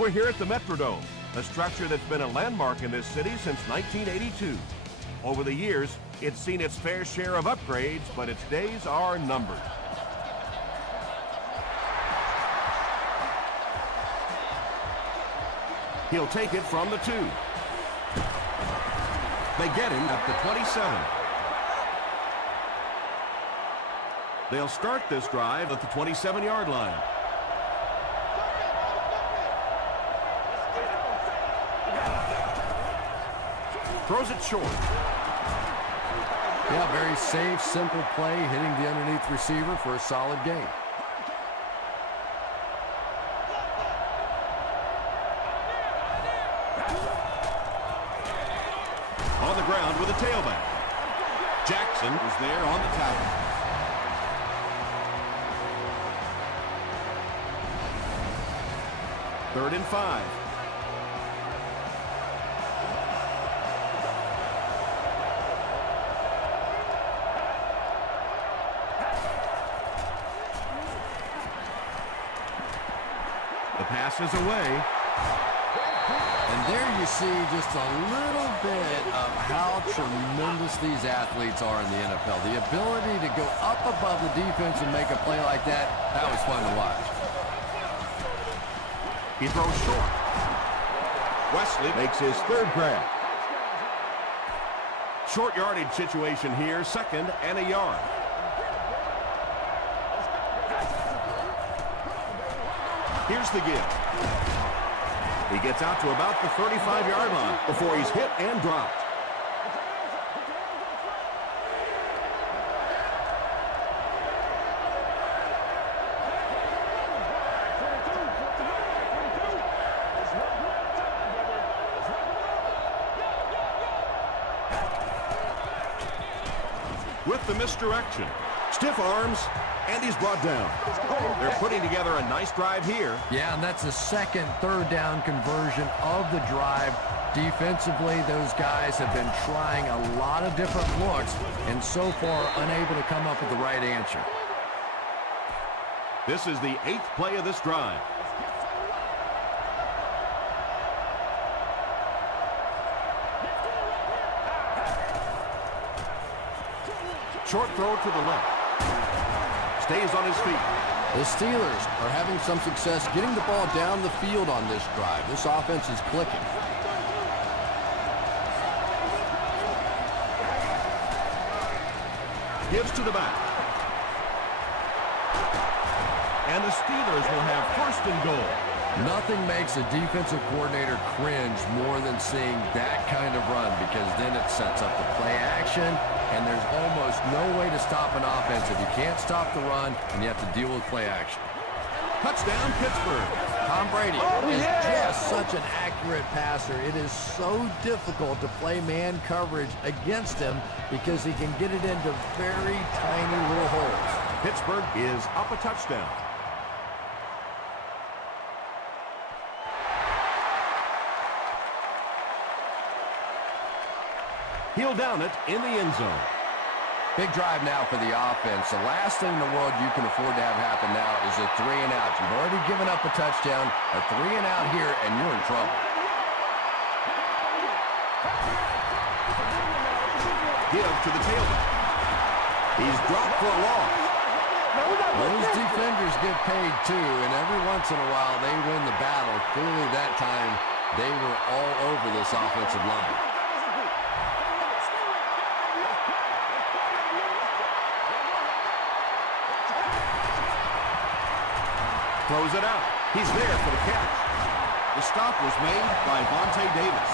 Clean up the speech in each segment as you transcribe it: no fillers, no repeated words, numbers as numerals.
We're here at the Metrodome, a structure that's been a landmark in this city since 1982. Over the years, it's seen its fair share of upgrades, but its days are numbered. He'll take it from the 2. They get him at the 27. They'll start this drive at the 27-yard line. Throws it short. Yeah, very safe, simple play, hitting the underneath receiver for a solid gain. On the ground with a tailback. Jackson is there on the tackle. Third and 5. The pass is away. And there you see just a little bit of how tremendous these athletes are in the NFL. The ability to go up above the defense and make a play like that, that was fun to watch. He throws short. Wesley makes his third grab. Short yardage situation here, 2nd and a yard. Here's the give. He gets out to about the 35-yard line before he's hit and dropped. With the misdirection, stiff arms, and he's brought down. They're putting together a nice drive here. Yeah, and that's the second third down conversion of the drive. Defensively, those guys have been trying a lot of different looks and so far unable to come up with the right answer. This is the 8th play of this drive. Short throw to the left. Stays on his feet. The Steelers are having some success getting the ball down the field on this drive. This offense is clicking. Gives to the back. And the Steelers will have 1st and goal. Nothing makes a defensive coordinator cringe more than seeing that kind of run, because then it sets up the play action, and there's almost no way to stop an offense if you can't stop the run and you have to deal with play action. Touchdown, Pittsburgh. Tom Brady is just such an accurate passer. It is so difficult to play man coverage against him because he can get it into very tiny little holes. Pittsburgh is up a touchdown. He'll down it in the end zone. Big drive now for the offense. The last thing in the world you can afford to have happen now is a 3 and out. You've already given up a touchdown, a 3 and out here, and you're in trouble. Give to the tailback. He's dropped for a loss. Those defenders get paid too, and every once in a while they win the battle. Clearly that time they were all over this offensive line. Throws it out. He's there for the catch. The stop was made by Vontae Davis.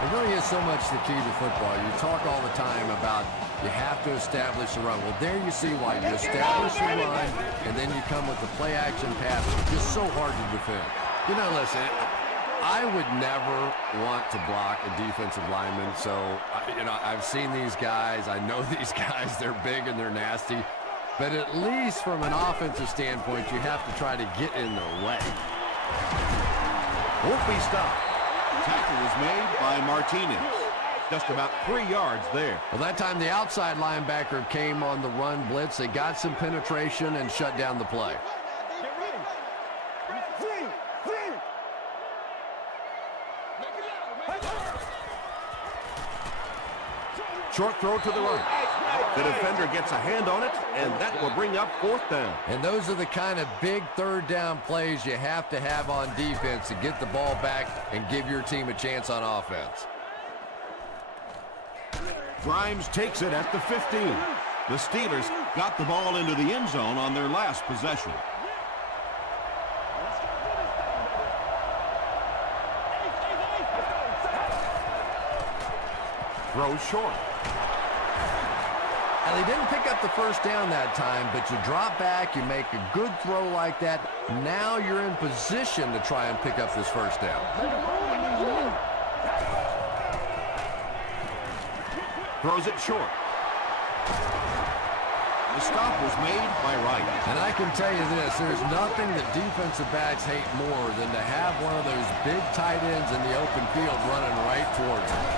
It really is so much the key to football. You talk all the time about you have to establish a run. Well, there you see why. You establish a run, and then you come with the play-action pass. It's just so hard to defend. You know, listen, I would never want to block a defensive lineman. So, you know, I've seen these guys. I know these guys. They're big and they're nasty. But at least from an offensive standpoint, you have to try to get in their way. Won't be stopped. Tackle was made by Martinez. Just about 3 yards there. Well, that time the outside linebacker came on the run blitz. They got some penetration and shut down the play. Short throw to the right. The defender gets a hand on it, and that will bring up 4th down. And those are the kind of big 3rd down plays you have to have on defense to get the ball back and give your team a chance on offense. Grimes takes it at the 15. The Steelers got the ball into the end zone on their last possession. Throws short. And they didn't pick up the 1st down that time, but you drop back, you make a good throw like that. Now you're in position to try and pick up this 1st down. Throws it short. The stop was made by Wright. And I can tell you this, there's nothing that defensive backs hate more than to have one of those big tight ends in the open field running right towards them.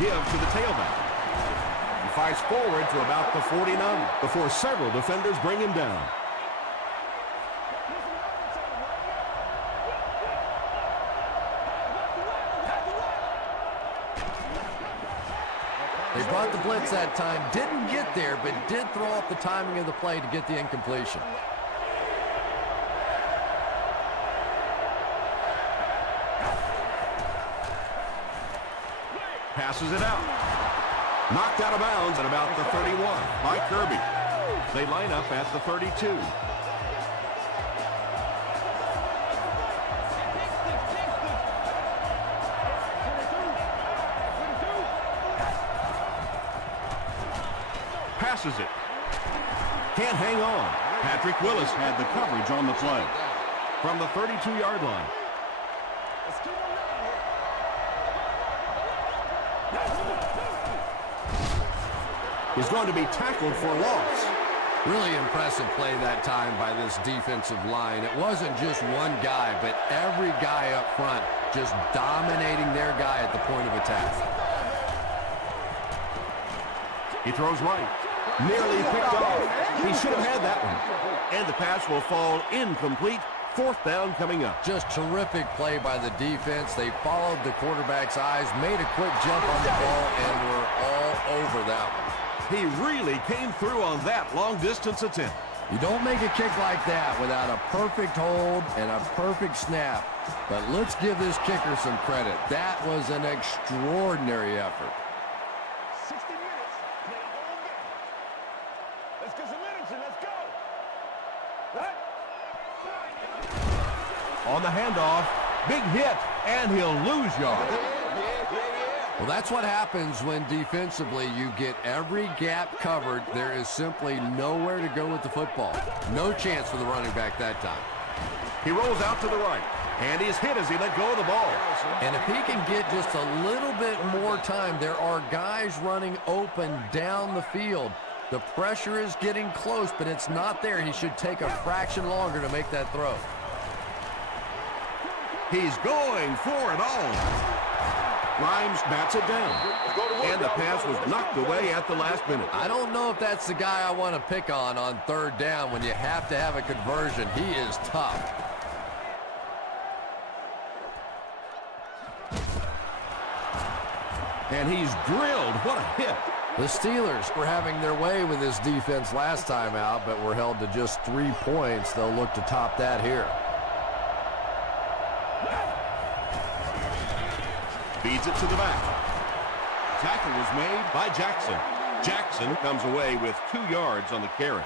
Give to the tailback. He fires forward to about the 49 before several defenders bring him down. They brought the blitz that time, didn't get there, but did throw off the timing of the play to get the incompletion. Passes it out. Knocked out of bounds at about the 31 by Kirby. They line up at the 32. Passes it. Can't hang on. Patrick Willis had the coverage on the play. From the 32-yard line. Is going to be tackled for loss. Really impressive play that time by this defensive line. It wasn't just one guy, but every guy up front just dominating their guy at the point of attack. He throws right. Nearly picked off. He should have had that one. And the pass will fall incomplete. 4th down coming up. Just terrific play by the defense. They followed the quarterback's eyes, made a quick jump on the ball, and were all over that one. He really came through on that long-distance attempt. You don't make a kick like that without a perfect hold and a perfect snap. But let's give this kicker some credit. That was an extraordinary effort. 60 minutes, play the whole game. Let's get some energy, let's go. Right? On the handoff, big hit, and he'll lose yards. Well, that's what happens when defensively you get every gap covered. There is simply nowhere to go with the football. No chance for the running back that time. He rolls out to the right, and he's hit as he let go of the ball. And if he can get just a little bit more time, there are guys running open down the field. The pressure is getting close, but it's not there. He should take a fraction longer to make that throw. He's going for it all. Grimes bats it down, and the pass was knocked away at the last minute. I don't know if that's the guy I want to pick on 3rd down when you have to have a conversion. He is tough. And he's drilled. What a hit. The Steelers were having their way with this defense last time out, but were held to just 3 points. They'll look to top that here. Feeds it to the back. Tackle was made by Jackson. Jackson comes away with 2 yards on the carry.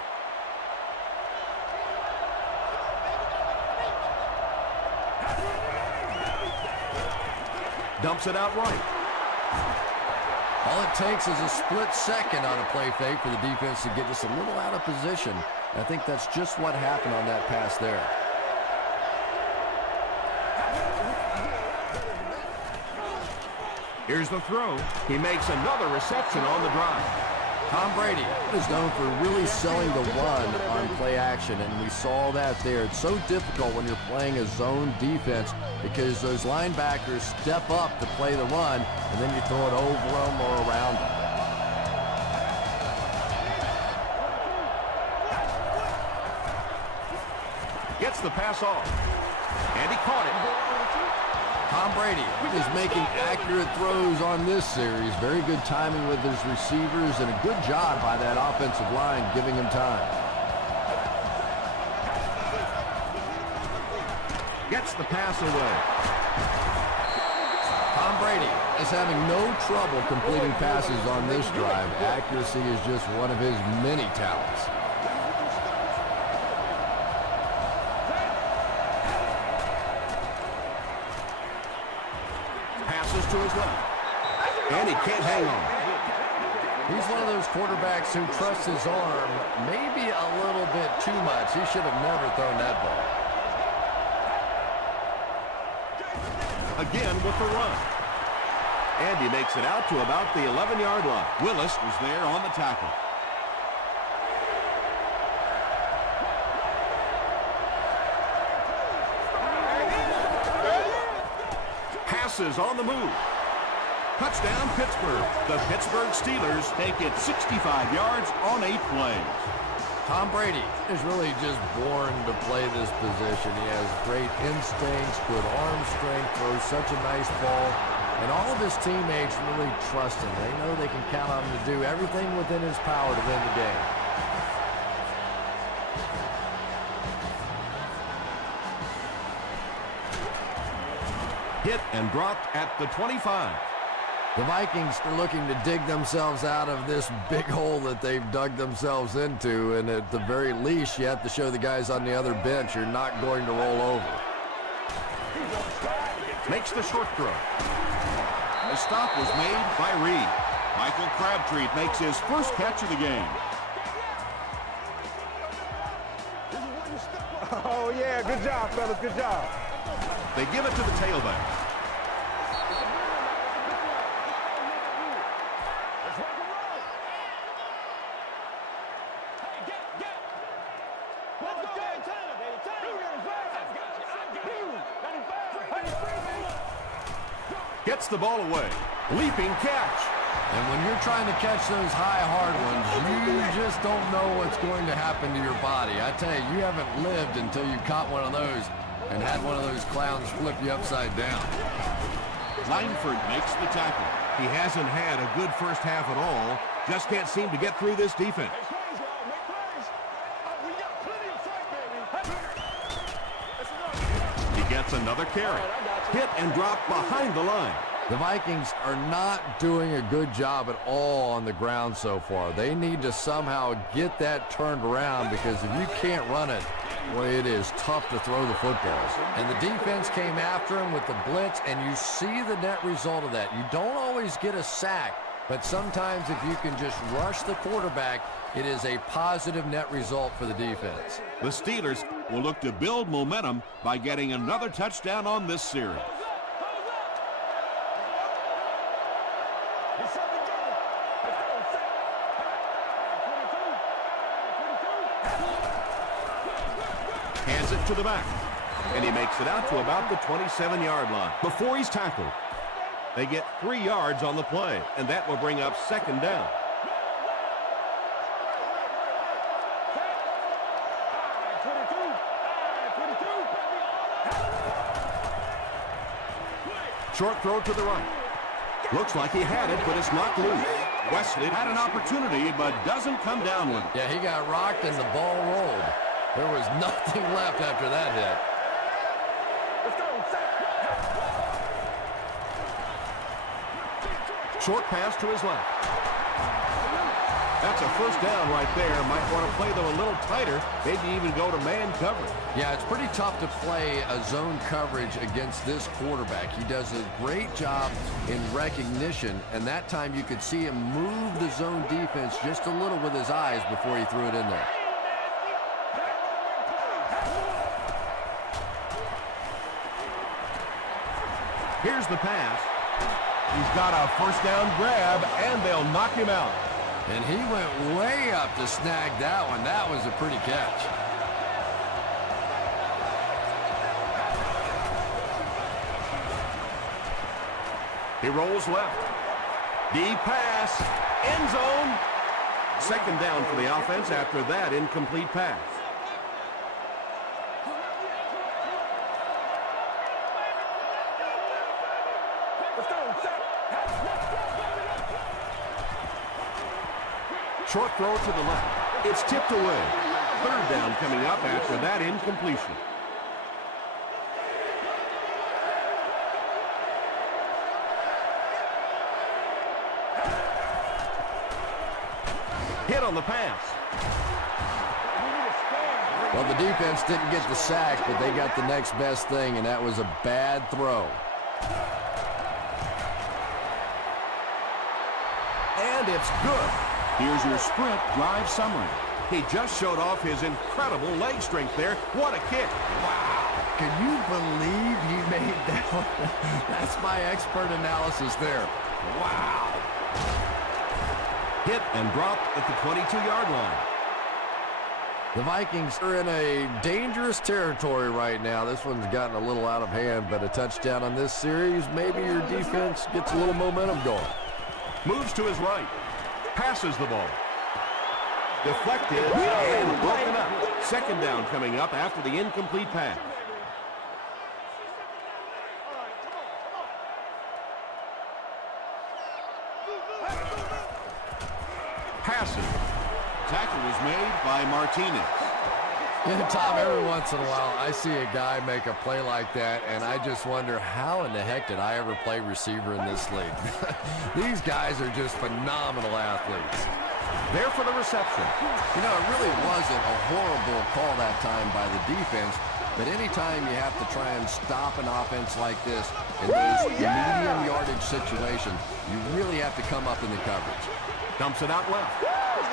Dumps it out right. All it takes is a split second on a play fake for the defense to get just a little out of position. I think that's just what happened on that pass there. Here's the throw. He makes another reception on the drive. Tom Brady is known for really selling the run on play action, and we saw that there. It's so difficult when you're playing a zone defense because those linebackers step up to play the run, and then you throw it over them or around them. Gets the pass off. And he caught it. Tom Brady is making accurate throws on this series. Very good timing with his receivers and a good job by that offensive line giving him time. Gets the pass away. Tom Brady is having no trouble completing passes on this drive. Accuracy is just one of his many talents. Passes to his left. And he can't hang on. He's one of those quarterbacks who trusts his arm maybe a little bit too much. He should have never thrown that ball. Again with the run. And he makes it out to about the 11-yard line. Willis was there on the tackle. Passes on the move. Touchdown, Pittsburgh. The Pittsburgh Steelers take it 65 yards on 8 plays. Tom Brady is really just born to play this position. He has great instincts, good arm strength, throws such a nice ball. And all of his teammates really trust him. They know they can count on him to do everything within his power to win the game. Hit and dropped at the 25. The Vikings are looking to dig themselves out of this big hole that they've dug themselves into, and at the very least, you have to show the guys on the other bench you're not going to roll over. Makes the short throw. The stop was made by Reed. Michael Crabtree makes his first catch of the game. Oh, yeah, good job, fellas, good job. They give it to the tailback. Gets the ball away. Leaping catch. And when you're trying to catch those high, hard ones, you just don't know what's going to happen to your body. I tell you, you haven't lived until you caught one of those and had one of those clowns flip you upside down. Langford makes the tackle. He hasn't had a good first half at all. Just can't seem to get through this defense. He gets another carry. Hit and drop behind the line. The Vikings are not doing a good job at all on the ground so far. They need to somehow get that turned around, because if you can't run it, boy, it is tough to throw the footballs. And the defense came after him with the blitz, and you see the net result of that. You don't always get a sack, but sometimes if you can just rush the quarterback, it is a positive net result for the defense. The Steelers will look to build momentum by getting another touchdown on this series. Hands it to the back, and he makes it out to about the 27-yard line before he's tackled. They get 3 yards on the play, and that will bring up second down. Short throw to the right. Looks like he had it, but it's knocked loose. Wesley had an opportunity, but doesn't come down with it. Yeah, he got rocked and the ball rolled. There was nothing left after that hit. Short pass to his left. That's a first down right there. Might want to play them a little tighter, maybe even go to man coverage. Yeah, it's pretty tough to play a zone coverage against this quarterback. He does a great job in recognition, and that time you could see him move the zone defense just a little with his eyes before he threw it in there. Here's the pass. He's got a first down grab, and they'll knock him out. And he went way up to snag that one. That was a pretty catch. He rolls left. Deep pass. End zone. Second down for the offense after that incomplete pass. Short throw to the left. It's tipped away. Third down coming up after that incompletion. Hit on the pass. Well, the defense didn't get the sack, but they got the next best thing, and that was a bad throw. And it's good. Here's your sprint drive summary. He just showed off his incredible leg strength there. What a kick. Wow. Can you believe he made that one? That's my expert analysis there. Wow. Hit and dropped at the 22-yard line. The Vikings are in a dangerous territory right now. This one's gotten a little out of hand, but a touchdown on this series, maybe your defense gets a little momentum going. Moves to his right. Passes the ball. Deflected and broken up. Second down coming up after the incomplete pass. Passes. Tackle was made by Martinez. Tom, every once in a while, I see a guy make a play like that, and I just wonder, how in the heck did I ever play receiver in this league? These guys are just phenomenal athletes. There for the reception. You know, it really wasn't a horrible call that time by the defense, but anytime you have to try and stop an offense like this in those medium yardage situations, you really have to come up in the coverage. Dumps it out left.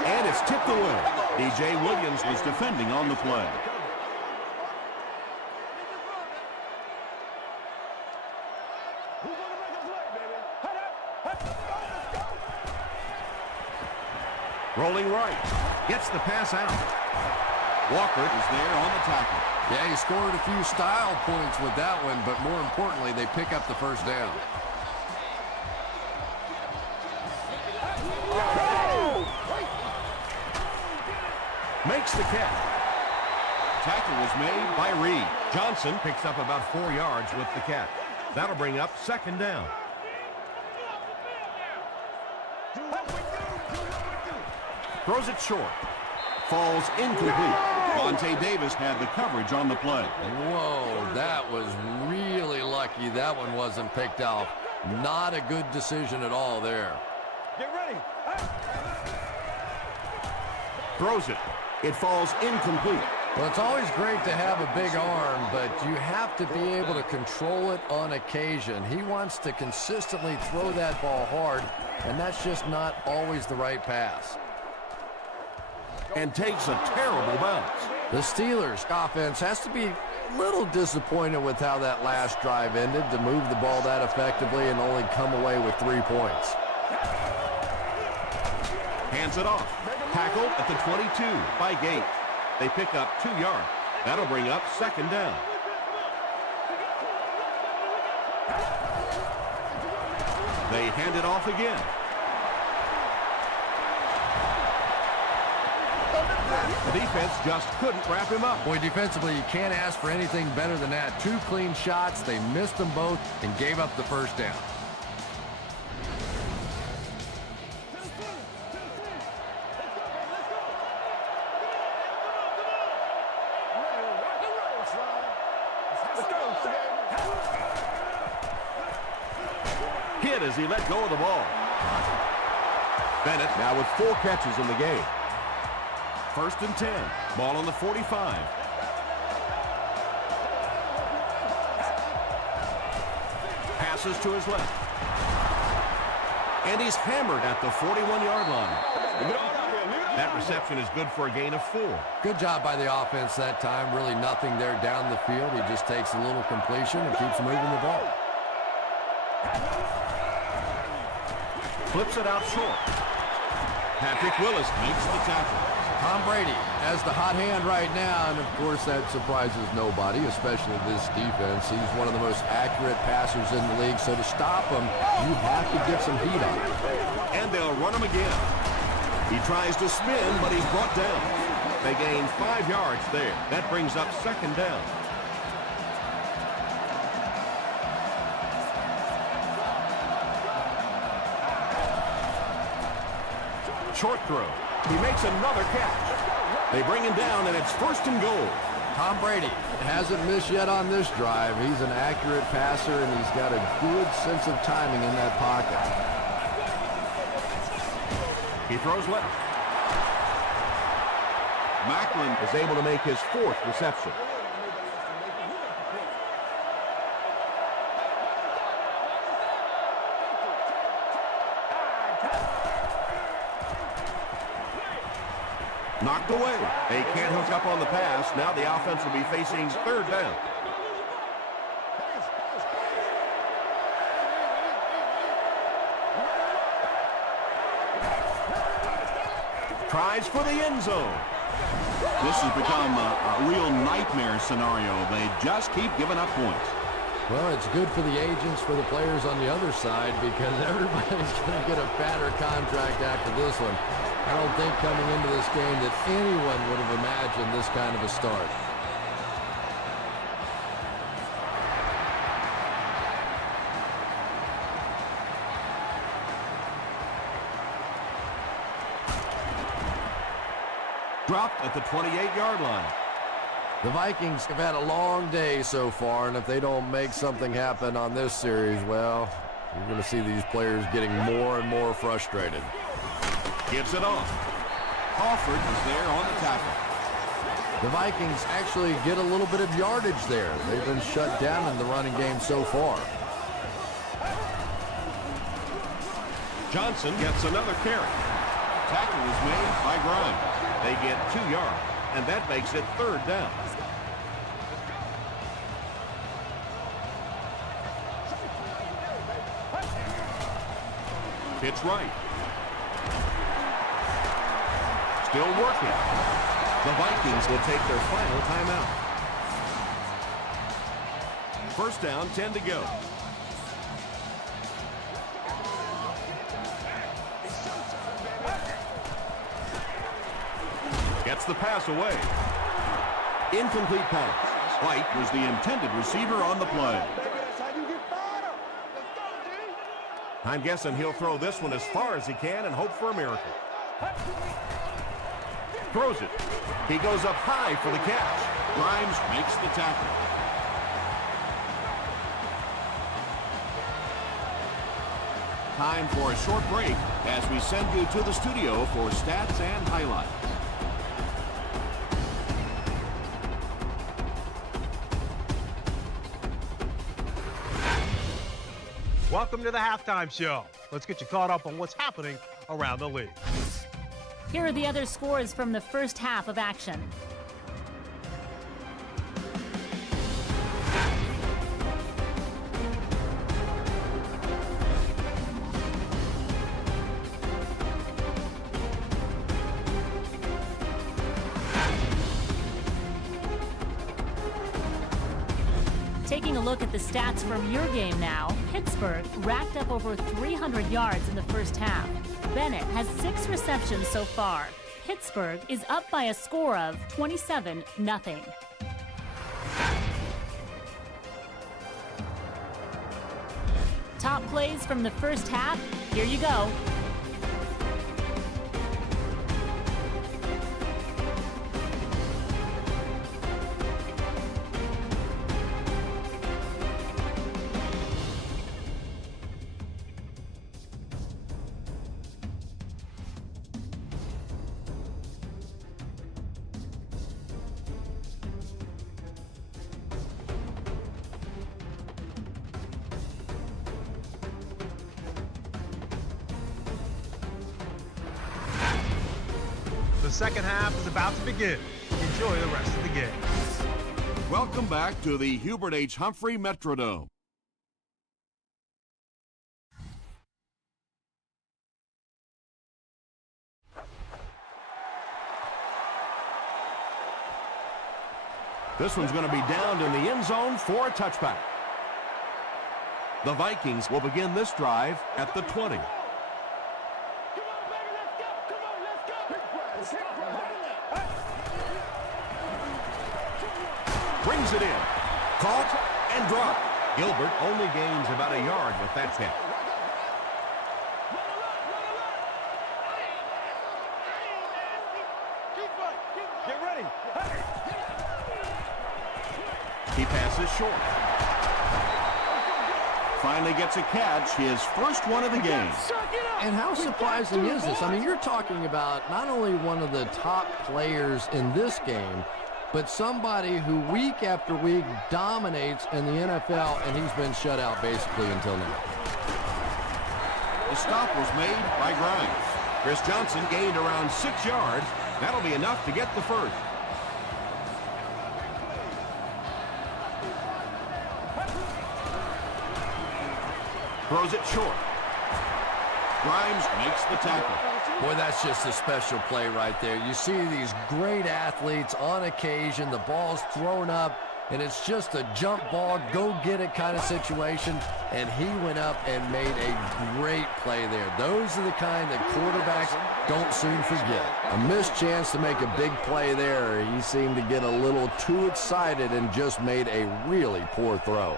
And it's tipped away. DJ Williams was defending on the play. Rolling right. Gets the pass out. Walker is there on the tackle. Yeah, he scored a few style points with that one, but more importantly, they pick up the first down. Makes the catch. Tackle was made by Reed. Johnson picks up about 4 yards with the catch. That'll bring up second down. Throws it short. Falls incomplete. Vontae Davis had the coverage on the play. Whoa, that was really lucky that one wasn't picked off. Not a good decision at all there. Get ready. Throws it. It falls incomplete. Well, it's always great to have a big arm, but you have to be able to control it on occasion. He wants to consistently throw that ball hard, and that's just not always the right pass. And takes a terrible bounce. The Steelers' offense has to be a little disappointed with how that last drive ended, to move the ball that effectively and only come away with 3 points. Hands it off. Tackled at the 22 by Gates. They pick up 2 yards. That'll bring up second down. They hand it off again. The defense just couldn't wrap him up. Boy, defensively, you can't ask for anything better than that. 2 clean shots. They missed them both and gave up the first down. Hit as he let go of the ball. Bennett now with 4 catches in the game. First and 10. Ball on the 45. Passes to his left. And he's hammered at the 41-yard line. That reception is good for a gain of 4. Good job by the offense that time. Really nothing there down the field. He just takes a little completion and keeps moving the ball. Flips it out short. Patrick Willis makes the tackle. Tom Brady has the hot hand right now, and of course that surprises nobody, especially this defense. He's one of the most accurate passers in the league, so to stop him, you have to get some heat on him. And they'll run him again. He tries to spin, but he's brought down. They gain 5 yards there. That brings up second down. Short throw. He makes another catch. They bring him down, and it's 1st and goal. Tom Brady hasn't missed yet on this drive. He's an accurate passer, and he's got a good sense of timing in that pocket. He throws left. Macklin is able to make his 4th reception. Knocked away. They can't hook up on the pass. Now the offense will be facing 3rd down. Tries for the end zone. This has become a real nightmare scenario. They just keep giving up points. Well, it's good for the agents, for the players on the other side, because everybody's going to get a fatter contract after this one. I don't think coming into this game that anyone would have imagined this kind of a start. Dropped at the 28-yard line. The Vikings have had a long day so far, and if they don't make something happen on this series, well, you're going to see these players getting more and more frustrated. Gives it off. Crawford is there on the tackle. The Vikings actually get a little bit of yardage there. They've been shut down in the running game so far. Johnson gets another carry. Tackle is made by Grimes. They get 2 yards, and that makes it 3rd down. Pitch right. Still working. The Vikings will take their final timeout. 1st down, 10 to go. Gets the pass away. Incomplete pass. White was the intended receiver on the play. I'm guessing he'll throw this one as far as he can and hope for a miracle. Throws it. He goes up high for the catch. Grimes makes the tackle. Time for a short break as we send you to the studio for stats and highlights. Welcome to the halftime show. Let's get you caught up on what's happening around the league. Here are the other scores from the first half of action. Taking a look at the stats from your game now, Pittsburgh racked up over 300 yards in the first half. Bennett has 6 receptions so far. Pittsburgh is up by a score of 27-0. Top plays from the first half, here you go. The second half is about to begin. Enjoy the rest of the game. Welcome back to the Hubert H. Humphrey Metrodome. This one's going to be downed in the end zone for a touchback. The Vikings will begin this drive at the 20. Brings it in. Caught and dropped. Gilbert only gains about a yard with that catch. pass is short. Finally gets a catch, his first one of the game. And how surprising is this? I mean, you're talking about not only one of the top players in this game, but somebody who week after week dominates in the NFL, and he's been shut out basically until now. The stop was made by Grimes. Chris Johnson gained around 6 yards. That'll be enough to get the first. Throws it short. Grimes makes the tackle. Boy, that's just a special play right there. You see these great athletes on occasion, the ball's thrown up, and it's just a jump ball, go get it kind of situation, and he went up and made a great play there. Those are the kind that quarterbacks don't soon forget. A missed chance to make a big play there. He seemed to get a little too excited and just made a really poor throw.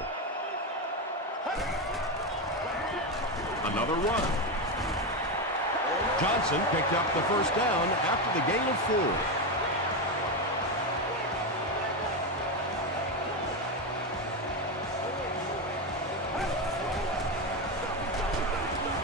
Another run. Johnson picked up the first down after the gain of 4.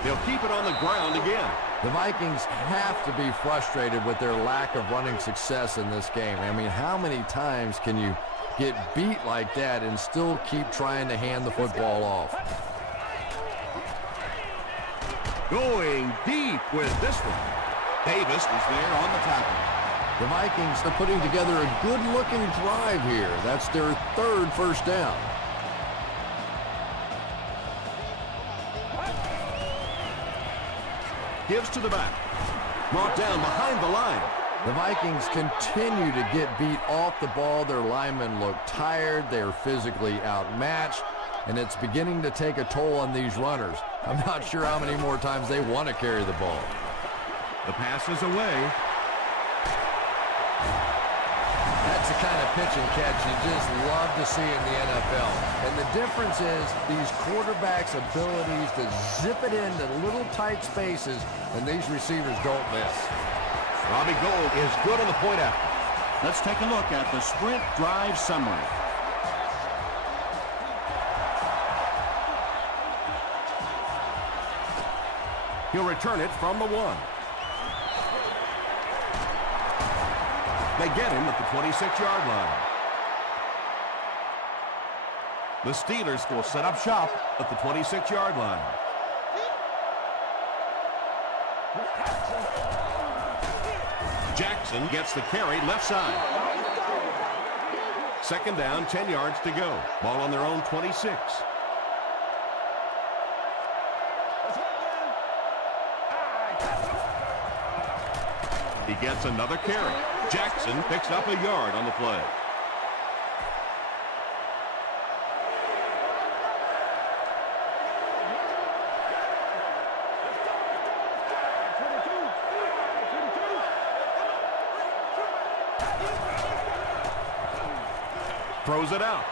They'll keep it on the ground again. The Vikings have to be frustrated with their lack of running success in this game. I mean, how many times can you get beat like that and still keep trying to hand the football off? Going deep with this one. Davis is there on the tackle. The Vikings are putting together a good-looking drive here. That's their 3rd first down. Gives to the back. Brought down behind the line. The Vikings continue to get beat off the ball. Their linemen look tired. They're physically outmatched, and it's beginning to take a toll on these runners. I'm not sure how many more times they want to carry the ball. The pass is away. That's the kind of pitch and catch you just love to see in the NFL. And the difference is these quarterbacks' abilities to zip it into little tight spaces, and these receivers don't miss. Robbie Gould is good on the point after. Let's take a look at the sprint drive summary. He'll return it from the 1. They get him at the 26-yard line. The Steelers will set up shop at the 26-yard line. Jackson gets the carry left side. 2nd down, 10 yards to go. Ball on their own 26. He gets another carry. Jackson picks up a yard on the play. Throws it out.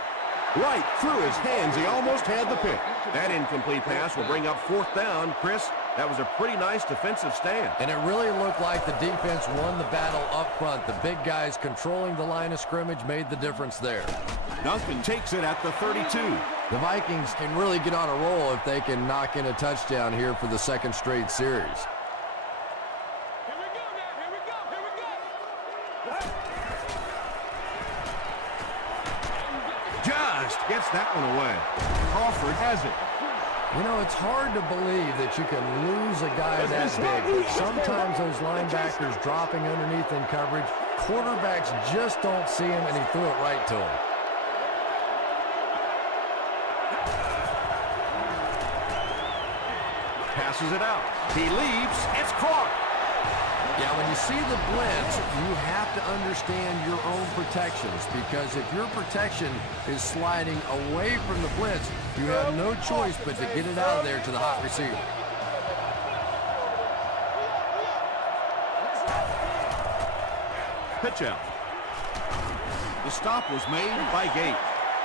Right through his hands. He almost had the pick. That incomplete pass will bring up 4th down. Chris, that was a pretty nice defensive stand. And it really looked like the defense won the battle up front. The big guys controlling the line of scrimmage made the difference there. Duncan takes it at the 32. The Vikings can really get on a roll if they can knock in a touchdown here for the 2nd straight series. Here we go now. Here we go. Here we go. Just gets that one away. Crawford has it. You know, it's hard to believe that you can lose a guy that big, but sometimes those linebackers dropping underneath in coverage, quarterbacks just don't see him, and he threw it right to him. Passes it out. He leaps. It's caught. Yeah, when you see the blitz, you have to understand your own protections, because if your protection is sliding away from the blitz, you have no choice but to get it out of there to the hot receiver. Pitch out. The stop was made by Gate.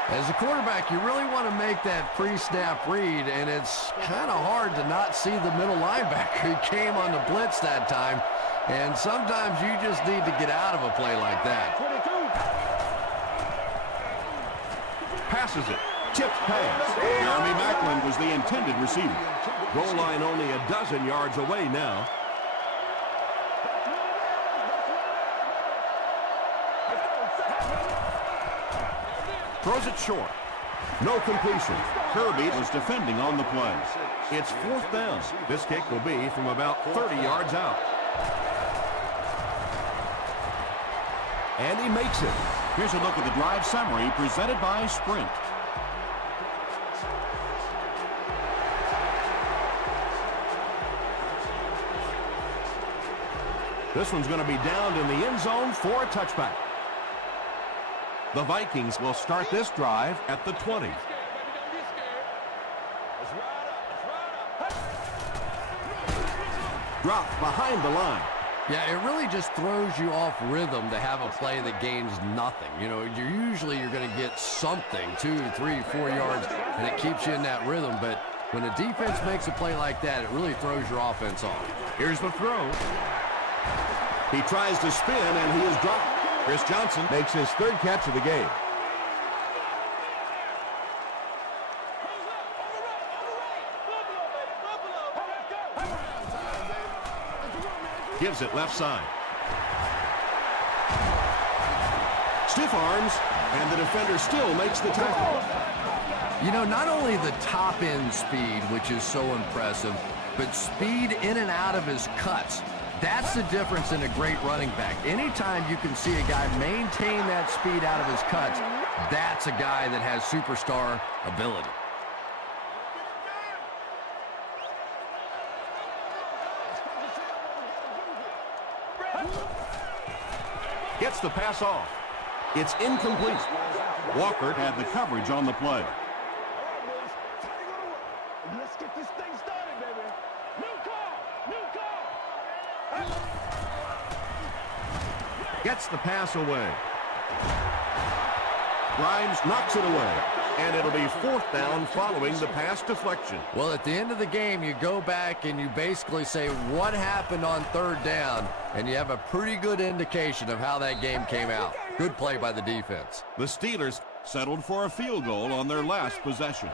As a quarterback, you really want to make that pre-snap read, and it's kind of hard to not see the middle linebacker. He came on the blitz that time, and sometimes you just need to get out of a play like that. passes it. Tipped pass. Jeremy Macklin was the intended receiver. Goal line only a dozen yards away now. Throws it short. No completion. Kirby was defending on the play. It's 4th down. This kick will be from about 30 yards out. And he makes it. Here's a look at the drive summary presented by Sprint. This one's going to be downed in the end zone for a touchback. The Vikings will start this drive at the 20. Dropped behind the line. Yeah, it really just throws you off rhythm to have a play that gains nothing. You know, you're going to get something, 2, 3, 4 yards, and it keeps you in that rhythm. But when a defense makes a play like that, it really throws your offense off. Here's the throw. He tries to spin, and he is dropped. Chris Johnson makes his 3rd catch of the game. Gives it left side. Stiff arms, and the defender still makes the tackle. You know, not only the top end speed, which is so impressive, but speed in and out of his cuts. That's the difference in a great running back. Anytime you can see a guy maintain that speed out of his cuts, that's a guy that has superstar ability. Gets the pass off. It's incomplete. Walker had the coverage on the play. Let's get this thing started, baby. New call. Gets the pass away. Grimes knocks it away. And it'll be 4th down following the pass deflection. Well, at the end of the game, you go back and you basically say what happened on 3rd down, and you have a pretty good indication of how that game came out. Good play by the defense. The Steelers settled for a field goal on their last possession.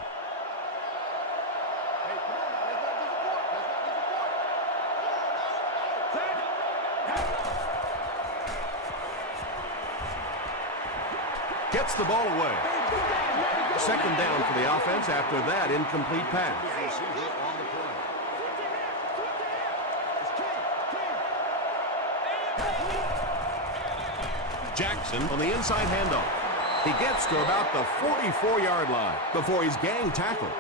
Gets the ball away. 2nd down for the offense after that incomplete pass. Jackson on the inside handoff. He gets to about the 44-yard line before he's gang tackled.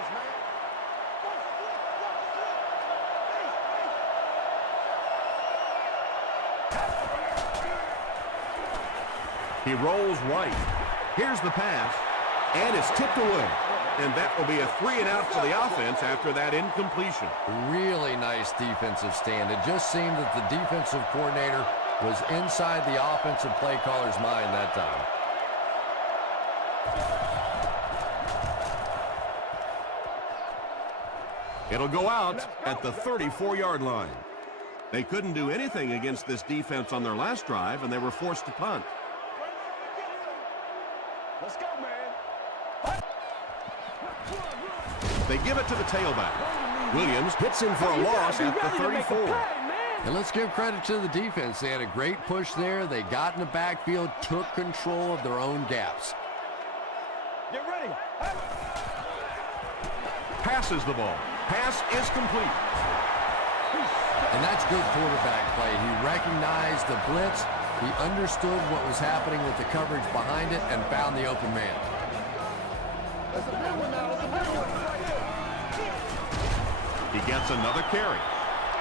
He rolls right. Here's the pass, and it's tipped away. And that will be a 3-and-out for the offense after that incompletion. Really nice defensive stand. It just seemed that the defensive coordinator was inside the offensive play caller's mind that time. It'll go out at the 34-yard line. They couldn't do anything against this defense on their last drive, and they were forced to punt. Let's go, man. They give it to the tailback. Williams hits him for a loss at the 34. And let's give credit to the defense. They had a great push there. They got in the backfield, took control of their own gaps. Get ready. Passes the ball. Pass is complete. And that's good quarterback play. He recognized the blitz. He understood what was happening with the coverage behind it and found the open man. He gets another carry.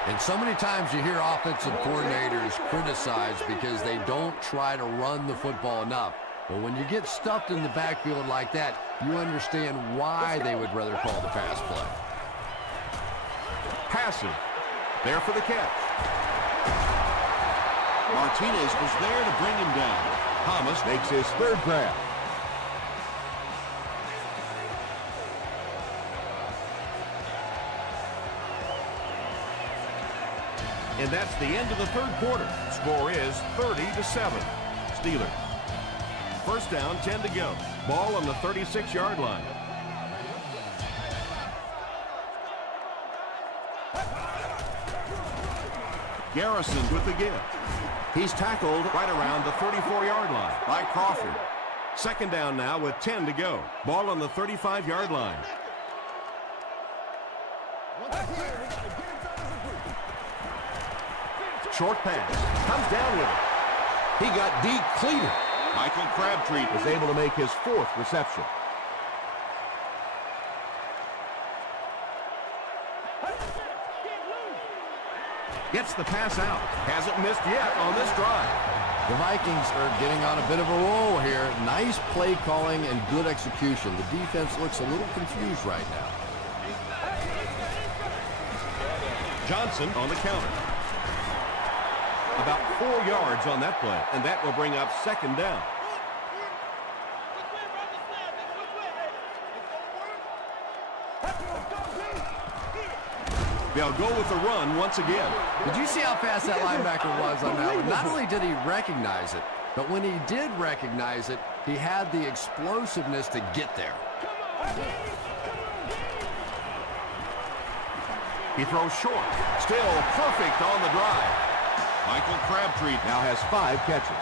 And so many times you hear offensive coordinators criticized because they don't try to run the football enough. But when you get stuffed in the backfield like that, you understand why they would rather call the pass play. Passing. There for the catch. Martinez was there to bring him down. Thomas makes his 3rd grab. And that's the end of the 3rd quarter. Score is 30-7. Steelers. 1st down, 10 to go. Ball on the 36-yard line. Garrison with the give. He's tackled right around the 34-yard line by Crawford. Second down now with 10 to go. Ball on the 35-yard line. Short pass. Comes down with it. He got depleted. Michael Crabtree was able to make his fourth reception. Gets the pass out. Hasn't missed yet on this drive. The Vikings are getting on a bit of a roll here. Nice play calling and good execution. The defense looks a little confused right now. Johnson on the counter. About 4 yards on that play, and that will bring up second down. They'll go with the run once again. Did you see how fast that linebacker was on that one? Not only did he recognize it, but when he did recognize it, he had the explosiveness to get there. He throws short. Still perfect on the drive. Michael Crabtree now has 5 catches.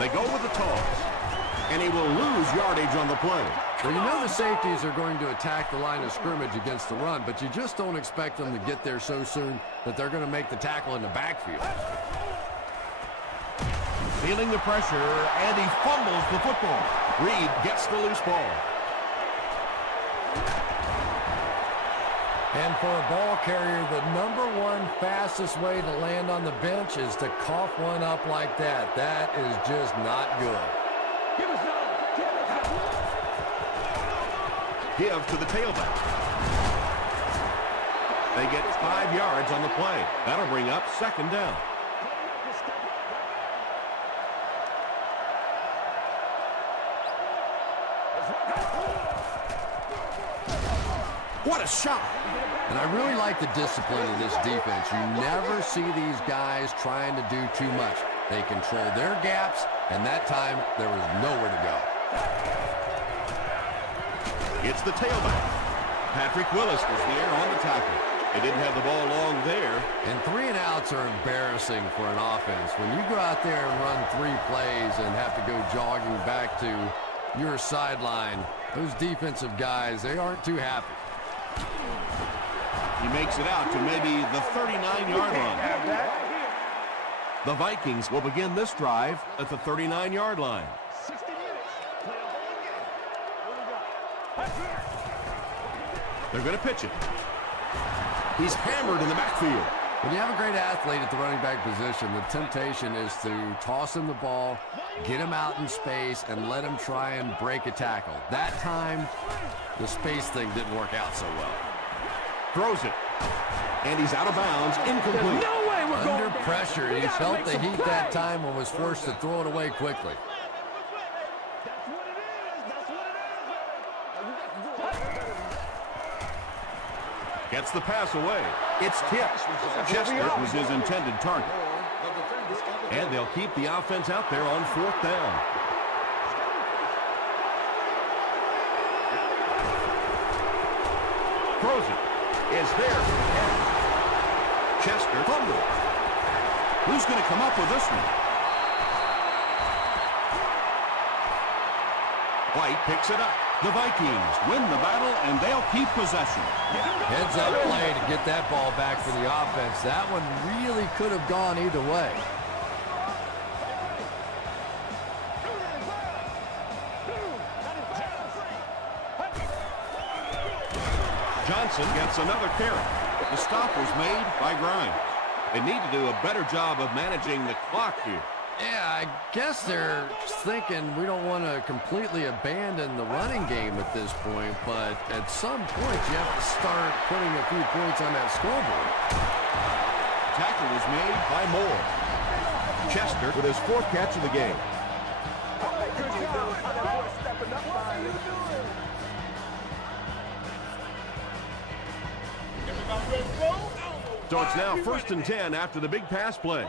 They go with the toss. And he will lose yardage on the play. Well, you know the safeties are going to attack the line of scrimmage against the run, but you just don't expect them to get there so soon that they're going to make the tackle in the backfield. Feeling the pressure, and he fumbles the football. Reed gets the loose ball. And for a ball carrier, the #1 fastest way to land on the bench is to cough one up like that. That is just not good. Give to the tailback. They get 5 yards on the play. That'll bring up second down. What a shot! And I really like the discipline of this defense. You never see these guys trying to do too much. They control their gaps, and that time there was nowhere to go. It's the tailback. Patrick Willis was there on the tackle. They didn't have the ball long there. And 3 and outs are embarrassing for an offense. When you go out there and run 3 plays and have to go jogging back to your sideline, those defensive guys, they aren't too happy. He makes it out to maybe the 39-yard line. The Vikings will begin this drive at the 39-yard line. They're going to pitch it. He's hammered in the backfield. When you have a great athlete at the running back position, the temptation is to toss him the ball, get him out in space, and let him try and break a tackle. That time, the space thing didn't work out so well. Throws it. And he's out of bounds, incomplete. No way we're going Under pressure, he felt the heat that time and was forced to throw it away quickly. Gets the pass away. It's tipped. Chester was his intended target. And they'll keep the offense out there on 4th down. Throws it. Is there. Chester fumbled. Who's going to come up with this one? White picks it up. The Vikings win the battle, and they'll keep possession. Heads up play to get that ball back for the offense. That one really could have gone either way. Johnson gets another carry. The stop was made by Grimes. They need to do a better job of managing the clock here. Yeah, I guess they're thinking we don't want to completely abandon the running game at this point, but at some point you have to start putting a few points on that scoreboard. Tackle was made by Moore. Chester with his 4th catch of the game. So it's now 1st and 10 after the big pass play.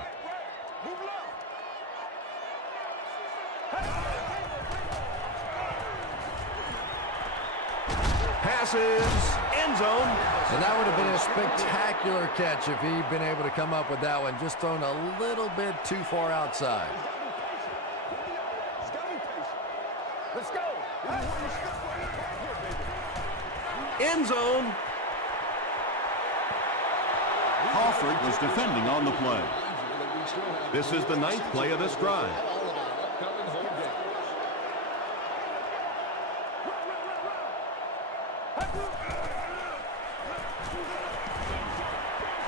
Passes, end zone. And that would have been a spectacular catch if he'd been able to come up with that one. Just thrown a little bit too far outside. Let's go. End zone. Crawford was defending on the play. This is the 9th play of this drive.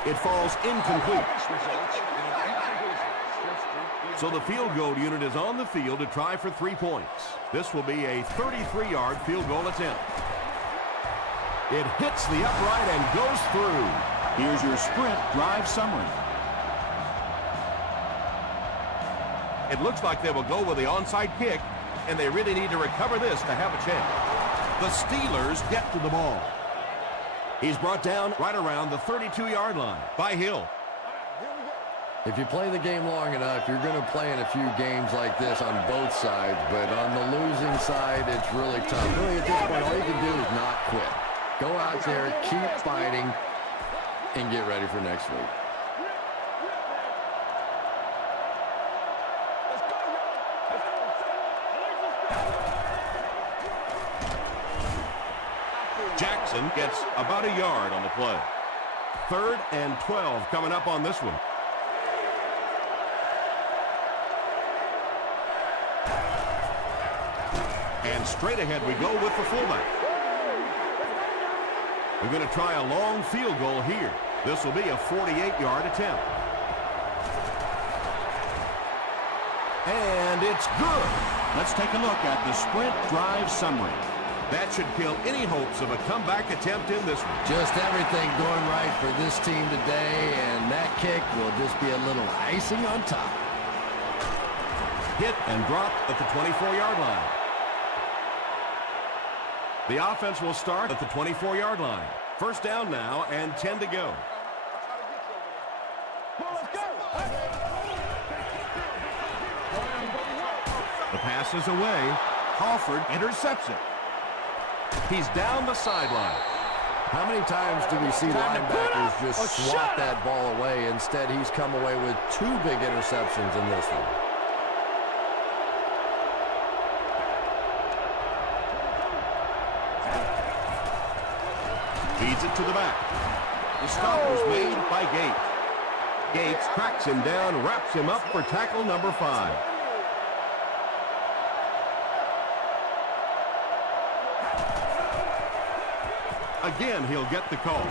It falls incomplete. So the field goal unit is on the field to try for 3 points. This will be a 33-yard field goal attempt. It hits the upright and goes through. Here's your sprint drive summary. It looks like they will go with the onside kick, and they really need to recover this to have a chance. The Steelers get to the ball. He's brought down right around the 32-yard line by Hill. If you play the game long enough, you're going to play in a few games like this on both sides, but on the losing side, it's really tough. Really, at this point, all you can do is not quit. Go out there, keep fighting, and get ready for next week. Jackson gets about a yard on the play. 3rd and 12 coming up on this one. And straight ahead we go with the fullback. We're going to try a long field goal here. This will be a 48-yard attempt. And it's good. Let's take a look at the sprint drive summary. That should kill any hopes of a comeback attempt in this one. Just everything going right for this team today, and that kick will just be a little icing on top. Hit and drop at the 24-yard line. The offense will start at the 24-yard line. 1st down now and 10 to go. The pass is away. Crawford intercepts it. He's down the sideline. How many times do we see linebackers just swat that ball away? Instead, he's come away with 2 big interceptions in this one. Feeds it to the back. The stop was made by Gates. Gates cracks him down, wraps him up for tackle number 5. Again, he'll get the call.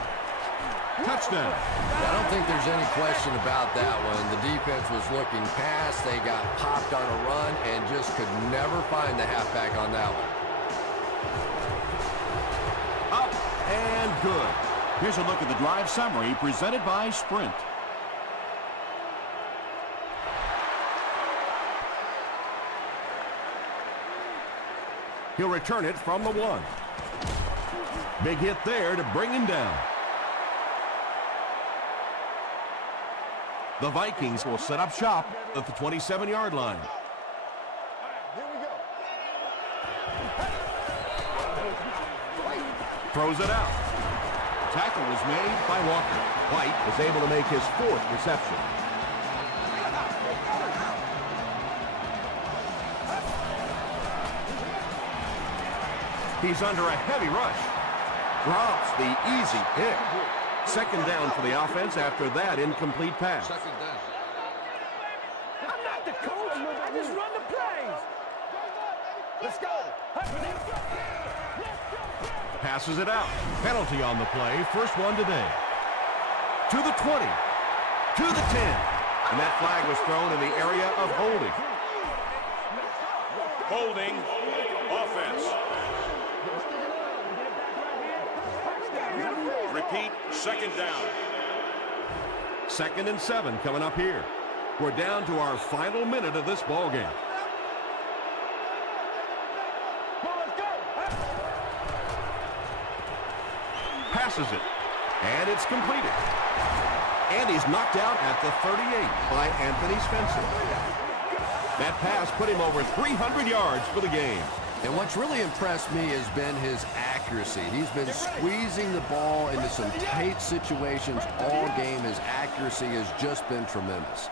Touchdown. I don't think there's any question about that one. The defense was looking past. They got popped on a run and just could never find the halfback on that one. Up and good. Here's a look at the drive summary presented by Sprint. He'll return it from the 1. Big hit there to bring him down. The Vikings will set up shop at the 27-yard line. Throws it out. Tackle was made by Walker. White is able to make his 4th reception. He's under a heavy rush. Drops the easy pick. 2nd down for the offense after that incomplete pass. I'm not the coach. I just run the plays. Let's go. Passes it out. Penalty on the play. First one today. To the 20. To the 10. And that flag was thrown in the area of holding. Holding. Offense. Repeat, 2nd down. 2nd and 7 coming up here. We're down to our final minute of this ball game. Passes it, and it's completed. And he's knocked out at the 38 by Anthony Spencer. That pass put him over 300 yards for the game. And what's really impressed me has been his accuracy. He's been squeezing the ball into some tight situations all game. His accuracy has just been tremendous.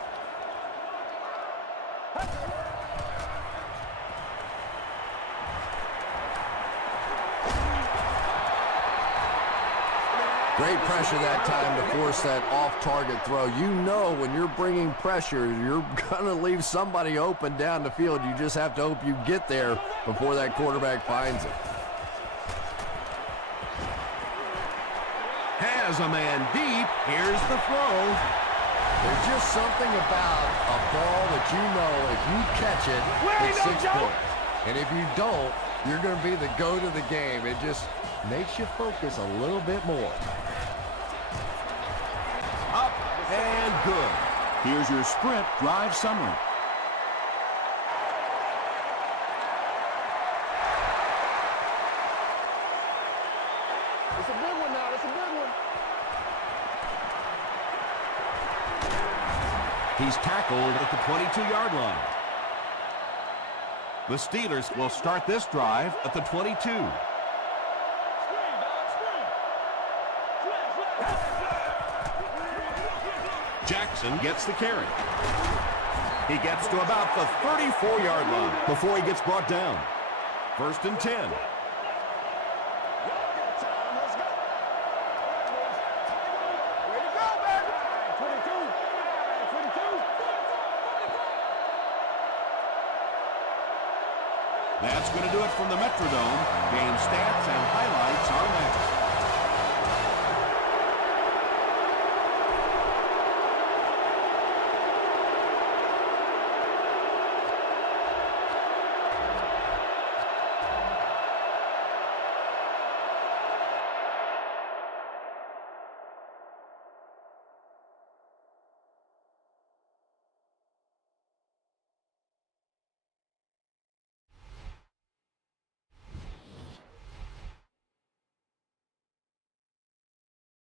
Great pressure that time to force that off-target throw. You know when you're bringing pressure, you're going to leave somebody open down the field. You just have to hope you get there before that quarterback finds it. Has a man deep. Here's the throw. There's just something about a ball that you know if you catch it, it's 6 points. And if you don't, you're going to be the goat of the game. It just makes you focus a little bit more. Up and good. Here's your sprint drive summary. It's a good one now. It's a good one. He's tackled at the 22-yard line. The Steelers will start this drive at the 22. Jackson gets the carry. He gets to about the 34-yard line before he gets brought down. 1st and 10. That's going to do it from the Metrodome. Game stats and highlights are next.